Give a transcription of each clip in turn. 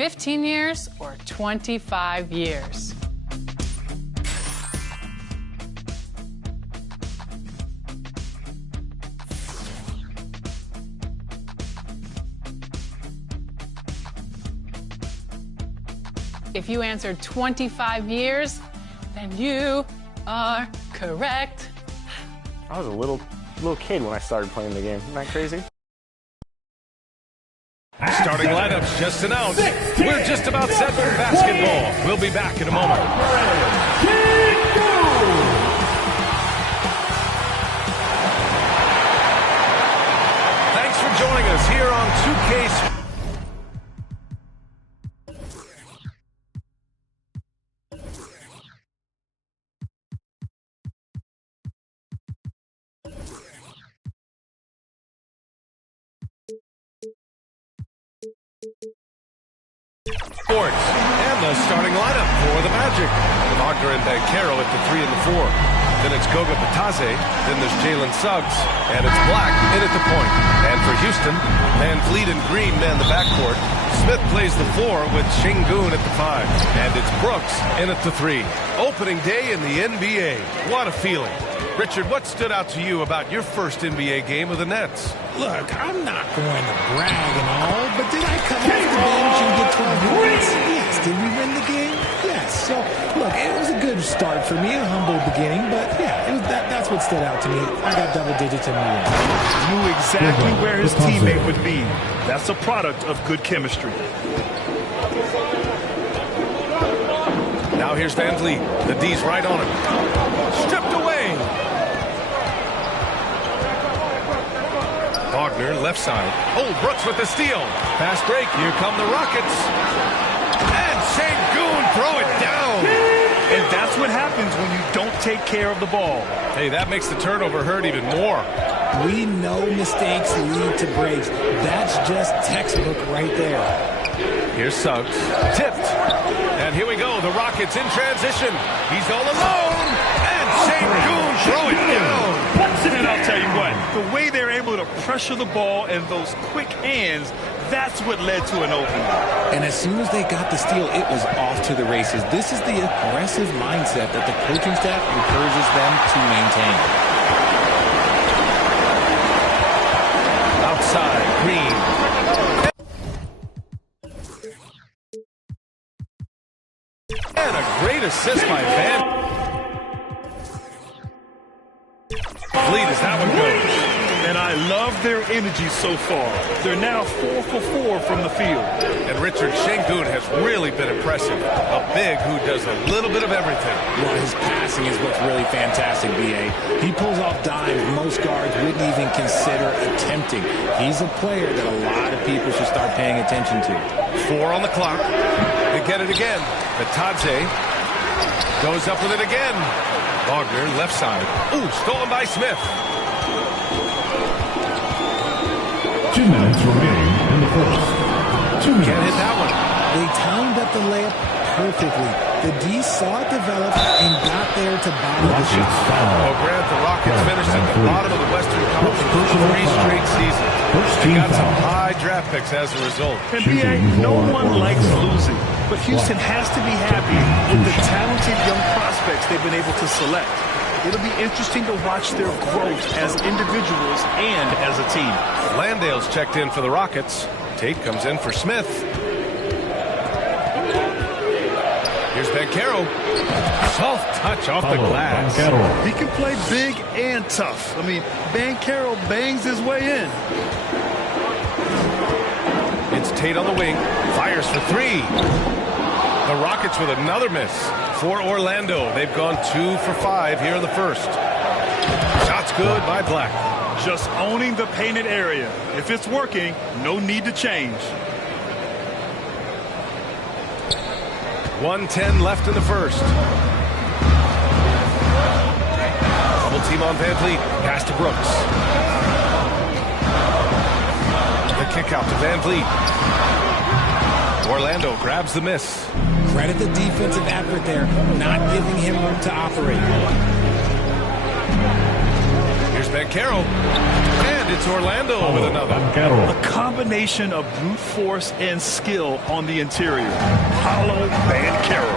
15 years or 25 years? If you answered 25 years, then you are correct. I was a little kid when I started playing the game. Isn't that crazy? Starting lineups just announced. We're just about set for basketball. We'll be back in a moment. Thanks for joining us here on 2K. Sports and the starting lineup for the Magic. Wagner and Banchero at the 3 and the 4. Then it's Goga Bitadze. Then there's Jalen Suggs. And it's Black in at the point. And for Houston, Van Vliet and Green man the backcourt. Smith plays the 4 with Şengün at the 5. And it's Brooks in at the 3. Opening day in the NBA. What a feeling. Richard, what stood out to you about your first NBA game with the Nets? Look, I'm not going to brag and all, but did I come off the bench and get 12 points? Yes. Did we win the game? Yes. So, look, it was a good start for me, a humble beginning, but yeah, that's what stood out to me. I got double digits in the win. Knew exactly where his teammate would be. That's a product of good chemistry. Now here's Van Vliet. The D's right on him. Stripped away. Wagner, left side. Oh, Brooks with the steal. Fast break. Here come the Rockets. And Şengün throw it down. And that's what happens when you don't take care of the ball. Hey, that makes the turnover hurt even more. We know mistakes lead to breaks. That's just textbook right there. Here's Suggs. Tipped. And here we go. The Rockets in transition. He's all alone. And Şengün throw it down. And I'll tell you what, the way they're able to pressure the ball and those quick hands, that's what led to an opening. And as soon as they got the steal, it was off to the races. This is the aggressive mindset that the coaching staff encourages them to maintain. Outside, Green. And a great assist by Van Vliet as that one goes. And I love their energy so far. They're now 4 for 4 from the field. And Richard, Şengün has really been impressive. A big who does a little bit of everything. Well, his passing is what's really fantastic, B.A. He pulls off dimes most guards wouldn't even consider attempting. He's a player that a lot of people should start paying attention to. 4 on the clock. They get it again. Bitadze goes up with it again. Wagner, left side. Ooh, stolen by Smith. 2 minutes remaining in the first. 2 minutes. Can't hit that one. They timed up the layup perfectly. The D saw it develop and got there to bottom the shot. Oh, Grant, the Rockets finished at the bottom of the Western Conference for 3 straight seasons. They got some high draft picks as a result. And B.A., no one likes losing, but Houston has to be happy with the talented young prospects they've been able to select. It'll be interesting to watch their growth as individuals and as a team. Landale's checked in for the Rockets. Tate comes in for Smith. Here's Banchero. Soft touch off the glass. He can play big and tough. I mean, Banchero bangs his way in. It's Tate on the wing. Fires for 3. The Rockets with another miss. For Orlando, they've gone 2 for 5 here in the first. Shot's good by Black. Just owning the painted area. If it's working, no need to change. 1:10 left in the first. Double team on Van Vliet. Pass to Brooks. The kick out to Van Vliet. Orlando grabs the miss. Credit the defensive effort there, not giving him room to operate. Here's Banchero. And it's Orlando with another. A combination of brute force and skill on the interior. Paulo Banchero.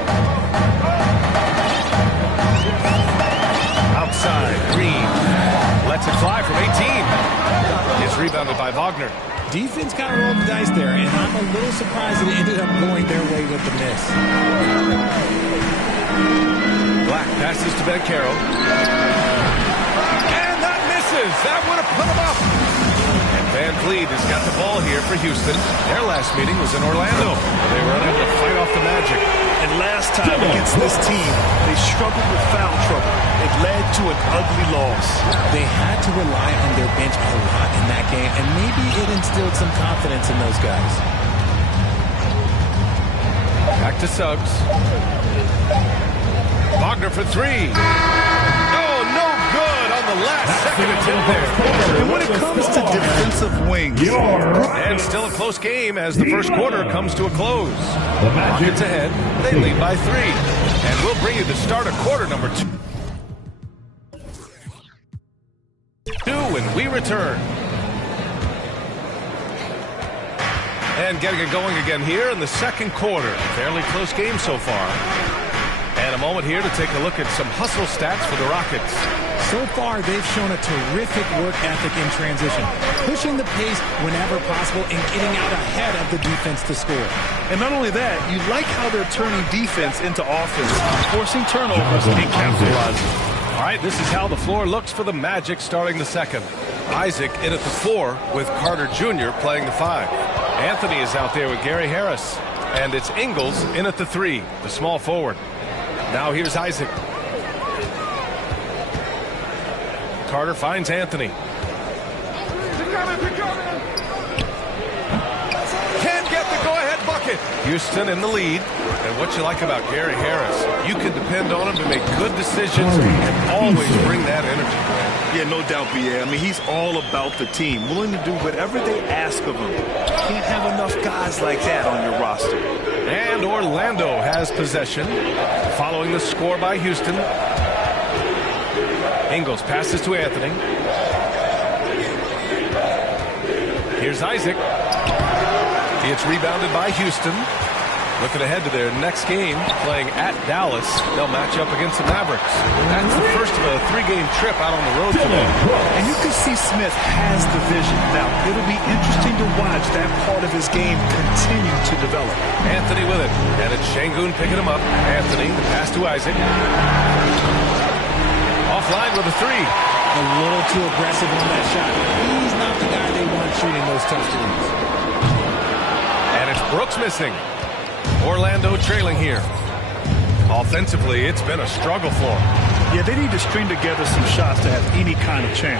Outside, Green lets it fly from 18. It's rebounded by Wagner. Defense kind of rolled the dice there, and I'm a little surprised that it ended up going their way with the miss. Black passes to Banchero. And that misses. That would have put him up. And Van Vliet has got the ball here for Houston. Their last meeting was in Orlando. They were unable to fight off the Magic. And last time against this team, they struggled with foul trouble. It led to an ugly loss. They had to rely on their bench a lot in that game, and maybe it instilled some confidence in those guys. Back to Suggs. Wagner for three. Oh, no good on the last second attempt there. And when it comes to defensive wings, and still a close game as the first quarter comes to a close. Rockets ahead. They lead by 3. And we'll bring you the start of quarter number 2. When we return. And getting it going again here in the second quarter. Fairly close game so far. And a moment here to take a look at some hustle stats for the Rockets. So far, they've shown a terrific work ethic in transition, pushing the pace whenever possible and getting out ahead of the defense to score. And not only that, you like how they're turning defense into offense, forcing turnovers and capitalizing. All right, this is how the floor looks for the Magic starting the second. Isaac in at the 4 with Carter Jr. playing the 5. Anthony is out there with Gary Harris. And it's Ingles in at the 3, the small forward. Now here's Isaac. Carter finds Anthony. Can't get the go-ahead bucket. Houston in the lead. And what you like about Gary Harris, you can depend on him to make good decisions and always bring that energy. Yeah, no doubt, B.A. I mean, he's all about the team, willing to do whatever they ask of him. Can't have enough guys like that on your roster. And Orlando has possession, following the score by Houston. Ingles passes to Anthony. Here's Isaac. It's rebounded by Houston. Looking ahead to their next game, playing at Dallas. They'll match up against the Mavericks. That's the first of a 3-game trip out on the road for them. And you can see Smith has the vision. Now, it'll be interesting to watch that part of his game continue to develop. Anthony with it. And it's Şengün picking him up. Anthony, the pass to Isaac. Offline with a 3. A little too aggressive on that shot. He's not the guy they want shooting those tough threes. And it's Brooks missing. Orlando trailing here. Offensively, it's been a struggle for them. Yeah, they need to string together some shots to have any kind of chance.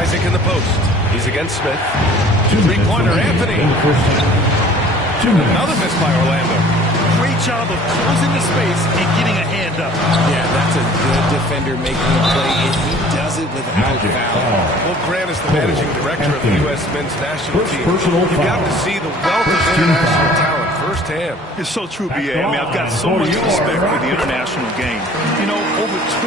Isaac in the post. He's against Smith. 3-pointer, Anthony. Another miss by Orlando. Great job of closing the space and getting a hand up. Yeah, that's a good defender making a play, and he does it without foul. Well, Grant is the managing director of the U.S. men's national team. You've got to see the wealth of international talent firsthand. It's so true, B.A. I mean, I've got so much respect for the international game. You know, over 25%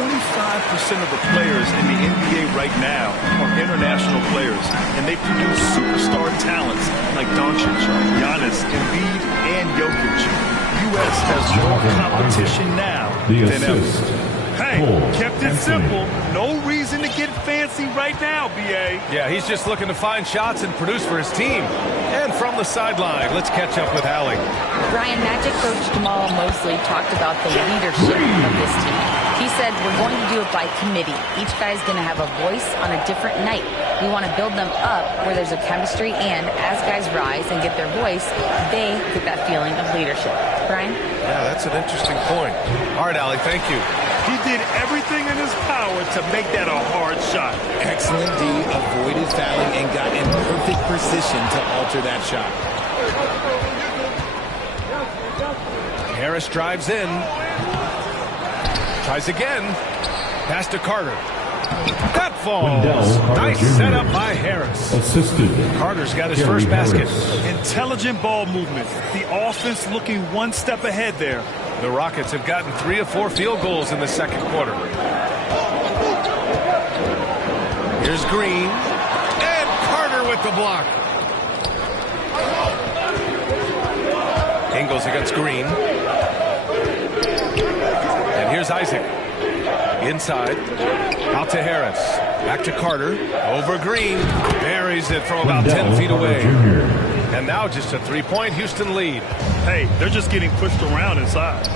of the players in the NBA right now are international players, and they produce superstar talents like Doncic, Giannis, Embiid, and Jokic. U.S. has more competition now than ever. Hey, kept it simple. No reason to get fancy right now, B.A. Yeah, he's just looking to find shots and produce for his team. And from the sideline, let's catch up with Allie. Brian, Magic coach Jamal Mosley talked about the leadership of this team. He said, we're going to do it by committee. Each guy's going to have a voice on a different night. We want to build them up where there's a chemistry, and as guys rise and get their voice, they get that feeling of leadership. Brian? Yeah, that's an interesting point. All right, Allie, thank you. He did everything in his power to make that a hard shot. Excellent D, avoided fouling and got in perfect position to alter that shot. Harris drives in. Tries again. Pass to Carter. That falls. Nice setup by Harris. Assisted. Carter's got his first basket. Intelligent ball movement. The offense looking one step ahead there. The Rockets have gotten 3 of 4 field goals in the second quarter. Here's Green. And Carter with the block. Ingles against Green. And here's Isaac. Inside. Out to Harris. Back to Carter. Over Green. Buries it from about 10 feet away. And now just a 3-point Houston lead. Hey, they're just getting pushed around inside.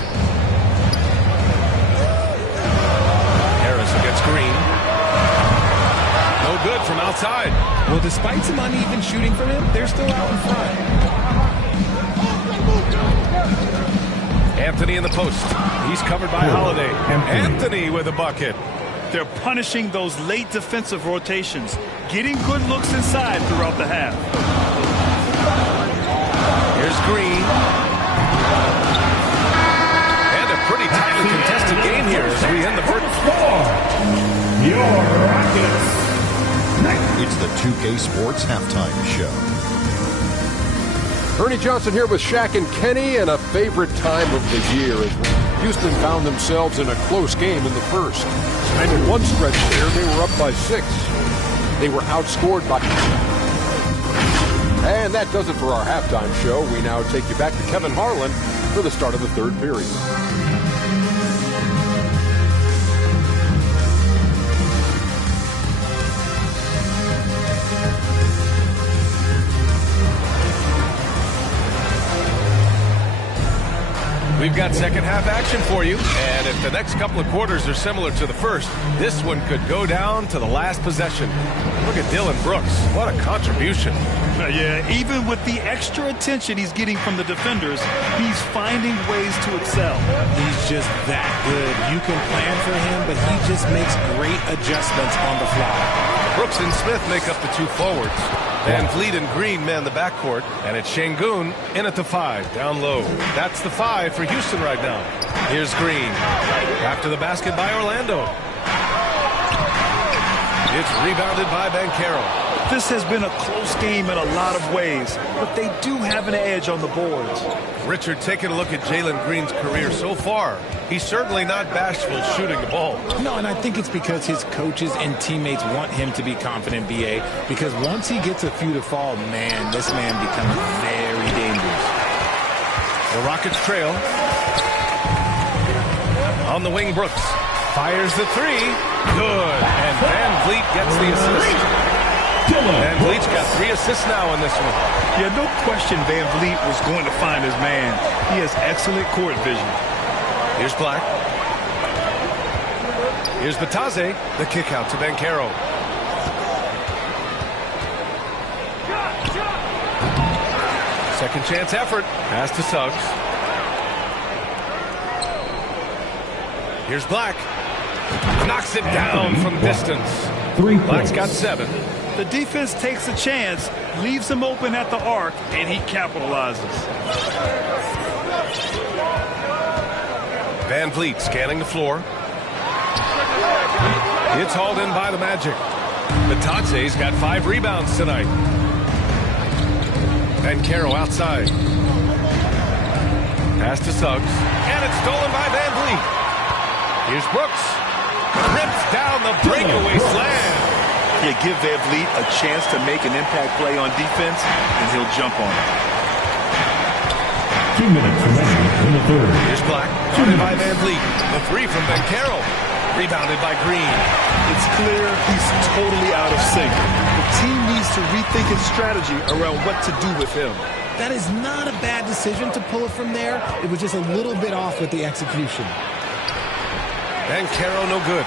Harris against Green. No good from outside. Well, despite some uneven shooting from him, they're still out in front. Anthony in the post. He's covered by Holiday. And Anthony with a bucket. They're punishing those late defensive rotations, getting good looks inside throughout the half. Here's Green. And a pretty tightly contested game here as we end the first. Your Rockets. It's the 2K Sports Halftime Show. Ernie Johnson here with Shaq and Kenny, and a favorite time of the year as Houston found themselves in a close game in the first. And in one stretch there, they were up by 6. They were outscored by... And that does it for our halftime show. We now take you back to Kevin Harlan for the start of the third period. We've got second half action for you, and if the next couple of quarters are similar to the first, this one could go down to the last possession. Look at Dylan Brooks. What a contribution. Yeah, even with the extra attention he's getting from the defenders, he's finding ways to excel. He's just that good. You can plan for him, but he just makes great adjustments on the fly. Brooks and Smith make up the 2 forwards. Van Vliet and Green man the backcourt, and it's Şengün in at the 5, down low. That's the 5 for Houston right now. Here's Green. After the basket by Orlando. It's rebounded by Banchero. This has been a close game in a lot of ways, but they do have an edge on the boards. Richard, taking a look at Jalen Green's career so far, he's certainly not bashful shooting the ball. No, and I think it's because his coaches and teammates want him to be confident, B.A., because once he gets a few to fall, man, this man becomes very dangerous. The Rockets trail. On the wing, Brooks fires the 3. Good. And Van Vliet gets the assist. Van Vliet's got 3 assists now in this one. Yeah, no question Van Vliet was going to find his man. He has excellent court vision. Here's Black. Here's Batase. The kick out to Banchero. Second chance effort. Pass to Suggs. Here's Black. Knocks it down from distance. Black's got 7. The defense takes a chance, leaves him open at the arc, and he capitalizes. Van Vliet scanning the floor. It's hauled in by the Magic. Batase's got 5 rebounds tonight. Banchero outside. Pass to Suggs. And it's stolen by Van Vliet. Here's Brooks. Rips down the breakaway slam. You give Van Vliet a chance to make an impact play on defense, and he'll jump on it. 2 minutes remaining in the third. Here's Black. Guarded by Van Vliet. The 3 from Banchero. Rebounded by Green. It's clear he's totally out of sync. The team needs to rethink its strategy around what to do with him. That is not a bad decision to pull it from there. It was just a little bit off with the execution. Banchero no good.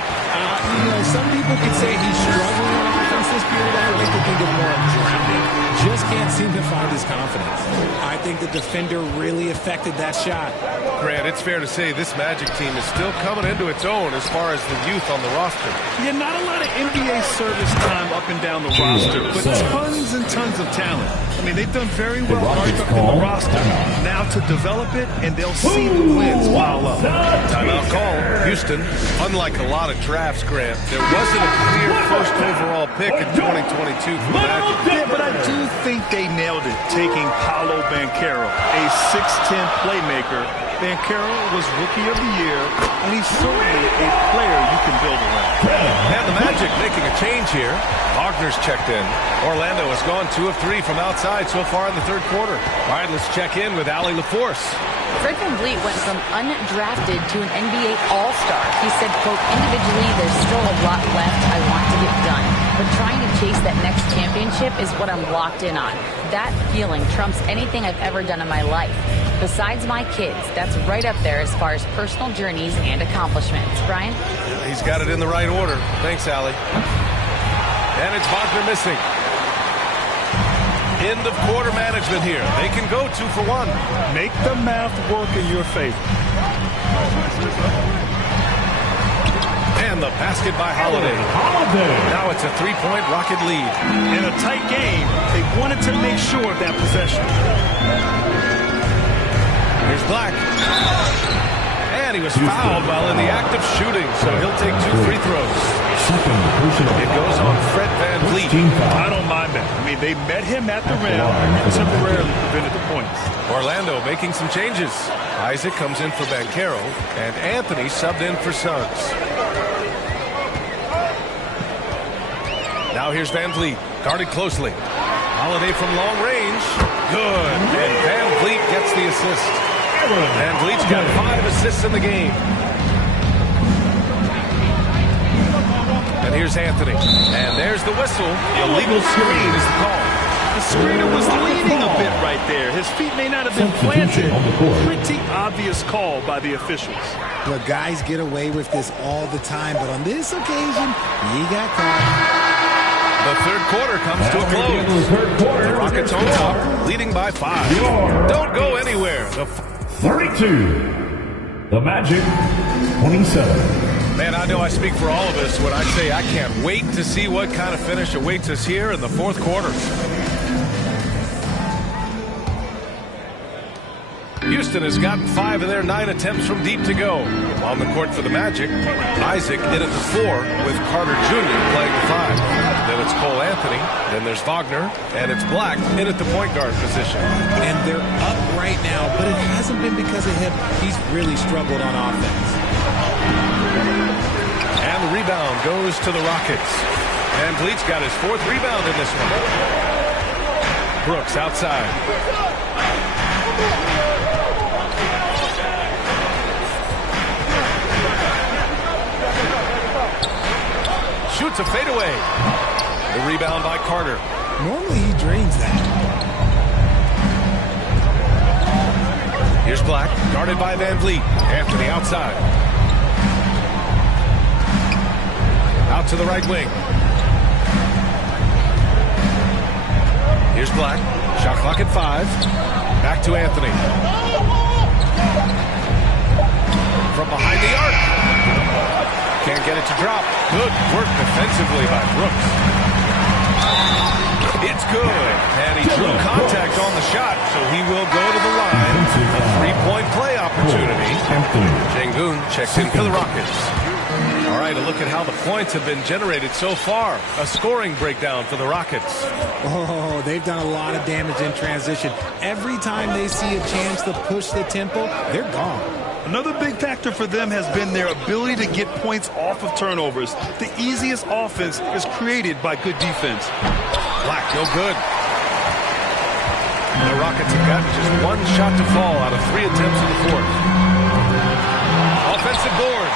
Some people could say he's struggling on offense this period. I like to think of more grounded. Just can't seem to find his confidence. I think the defender really affected that shot. Grant, it's fair to say this Magic team is still coming into its own as far as the youth on the roster. Yeah, not a lot of NBA service time up and down the roster, but tons and tons of talent. I mean, they've done very well constructing the roster. Now to develop it, and they'll see the wins pile up. Timeout call. Houston, unlike a lot of drafts, Grant, there wasn't a clear first overall pick in 2022 for Magic. Yeah, but I do think they nailed it, taking Paolo Banchero, a 6'10 playmaker, Banchero was Rookie of the Year, and he's certainly a player you can build around. And the Magic making a change here. Wagner's checked in. Orlando has gone 2 of 3 from outside so far in the third quarter. All right, let's check in with Allie LaForce. Fred VanVleet went from undrafted to an NBA All-Star. He said, quote, individually, there's still a lot left I want to get done. But trying to chase that next championship is what I'm locked in on. That feeling trumps anything I've ever done in my life. Besides my kids, that's right up there as far as personal journeys and accomplishments. Brian? He's got it in the right order. Thanks, Allie. And it's Wagner missing. End of quarter management here. They can go 2 for 1. Make the math work in your favor. And the basket by Holiday. Now it's a 3-point Rocket lead. In a tight game, they wanted to make sure of that possession. Here's Black. And he was fouled while in the act of shooting, so he'll take 2 free throws. It goes on Fred VanVleet. I don't mind that. I mean, they met him at the rim and temporarily prevented the points. Orlando making some changes. Isaac comes in for Banchero, and Anthony subbed in for Suggs. Now here's VanVleet, guarded closely. Holiday from long range. Good. And VanVleet gets the assist. VanVleet's got 5 assists in the game. And here's Anthony. And there's the whistle. Illegal screen is the call. The screener was leaning a bit right there. His feet may not have been planted. Pretty obvious call by the officials. Look, guys get away with this all the time, but on this occasion, he got caught. The third quarter comes to a close. The Rockets on top, leading by 5. Don't go anywhere. 32. The Magic, 27. Man, I know I speak for all of us when I say I can't wait to see what kind of finish awaits us here in the fourth quarter. Houston has gotten 5 of their 9 attempts from deep to go. On the court for the Magic, Isaac in at the 4 with Carter Jr. playing the 5. Then it's Cole Anthony, then there's Wagner, and it's Black in at the point guard position. And they're up right now, but it hasn't been because of him. He's really struggled on offense. And the rebound goes to the Rockets. VanVleet's got his 4th rebound in this one. Brooks outside. Shoots a fadeaway. The rebound by Carter. Normally he drains that. Here's Black, guarded by VanVleet. Anthony outside. Out to the right wing. Here's Black. Shot clock at 5. Back to Anthony. From behind the arc. Can't get it to drop. Good work defensively by Brooks. It's good. And he drew contact on the shot, so he will go to the line. A 3-point play opportunity. Sengun checks in for the Rockets. All right, a look at how the points have been generated so far. A scoring breakdown for the Rockets. Oh, they've done a lot of damage in transition. Every time they see a chance to push the tempo, they're gone. Another big factor for them has been their ability to get points off of turnovers. The easiest offense is created by good defense. Black, no good. The Rockets have gotten just 1 shot to fall out of 3 attempts in the 4th. Offensive board.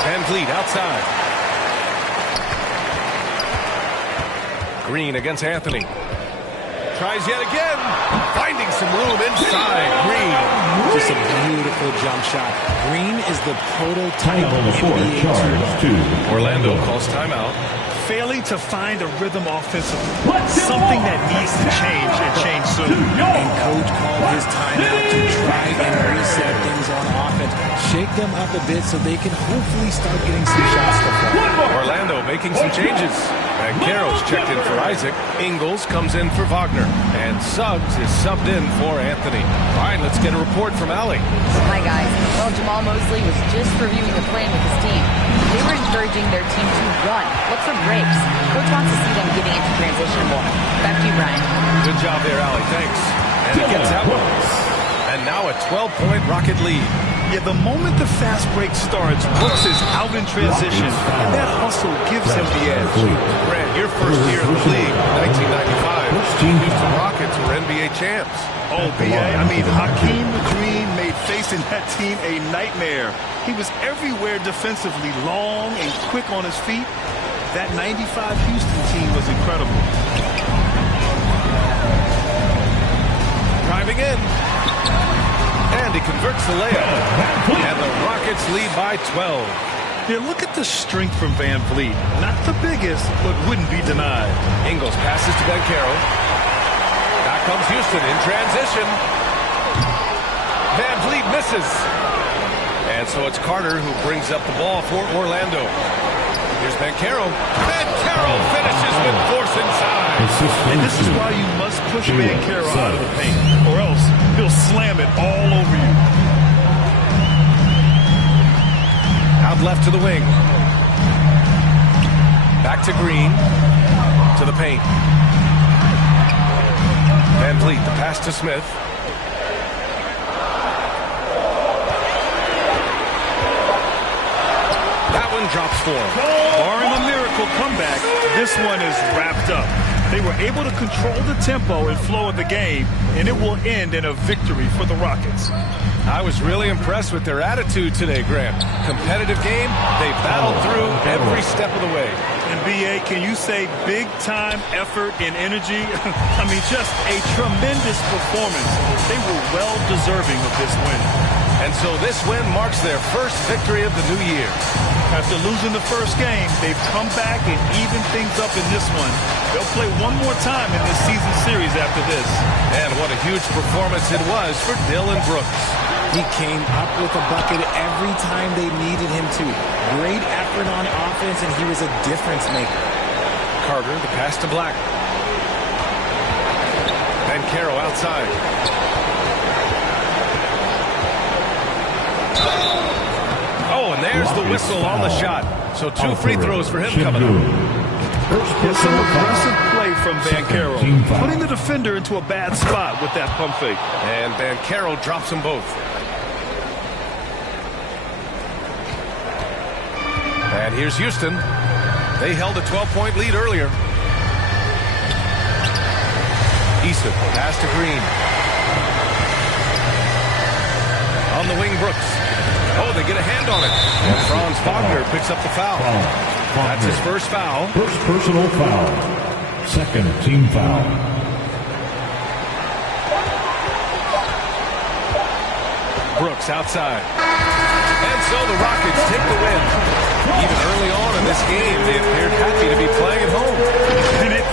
VanVleet outside. Green against Anthony. Tries yet again. Finding some room inside. Green. Just a beautiful jump shot. Green is the prototype of NBA 2. Orlando calls timeout. Failing to find a rhythm offensively. Something that needs to change and change soon. And coach called his timeout to try and reset things on offense. Shake them up a bit so they can hopefully start getting some shots to fall. Orlando making some changes. Banchero's checked in for Isaac. Ingles comes in for Wagner. And Suggs is subbed in for Anthony. All right, let's get a report from Allie. Hi, guys. Well, Jamal Mosley was just reviewing the plan with his team. They were encouraging their team to run, look for breaks. Coach wants to see them getting into transition more. Back to you, Brian. Good job there, Allie. Thanks. And he gets that one. And now a 12-point Rocket lead. Yeah, the moment the fast break starts, Brooks is out in transition, and that hustle gives him the edge. Grant, your first year in the league, 1995. Houston Rockets were NBA champs. Oh, B.A., I mean, Hakeem Green made facing that team a nightmare. He was everywhere defensively, long and quick on his feet. That 95 Houston team was incredible. Driving in. And he converts the layup. And the Rockets lead by 12. Yeah, look at the strength from Van Vliet. Not the biggest, but wouldn't be denied. Ingles passes to Banchero. Back comes Houston in transition. Van Vliet misses. And so it's Carter who brings up the ball for Orlando. Here's Banchero. Banchero finishes with force inside. And this is why you must push Banchero out of the paint, or else he'll slam it all over you. Out left to the wing. Back to Green. To the paint. Van Vliet, the pass to Smith. That one drops for him. Barring a miracle comeback, this one is wrapped up. They were able to control the tempo and flow of the game, and it will end in a victory for the Rockets. I was really impressed with their attitude today, Grant. Competitive game, they battled through every step of the way. And B.A., can you say big-time effort and energy? I mean, just a tremendous performance. They were well-deserving of this win. And so this win marks their first victory of the new year. After losing the first game, they've come back and evened things up in this one. They'll play one more time in this season series after this. And what a huge performance it was for Dillon Brooks. He came up with a bucket every time they needed him to. Great effort on offense, and he was a difference maker. Carter, the pass to Black. Banchero outside. Oh, and there's the whistle on the shot. So 2 free throws for him coming up. Some aggressive play from Banchero, putting the defender into a bad spot with that pump fake. And Banchero drops them both. And here's Houston. They held a 12-point lead earlier. Eason, pass to Green. On the wing, Brooks. Oh, they get a hand on it. And Franz Wagner picks up the foul. That's his first foul. First personal foul. Second team foul. Brooks outside. And so the Rockets take the win. Even early on in this game, they appeared happy to be playing at home. And it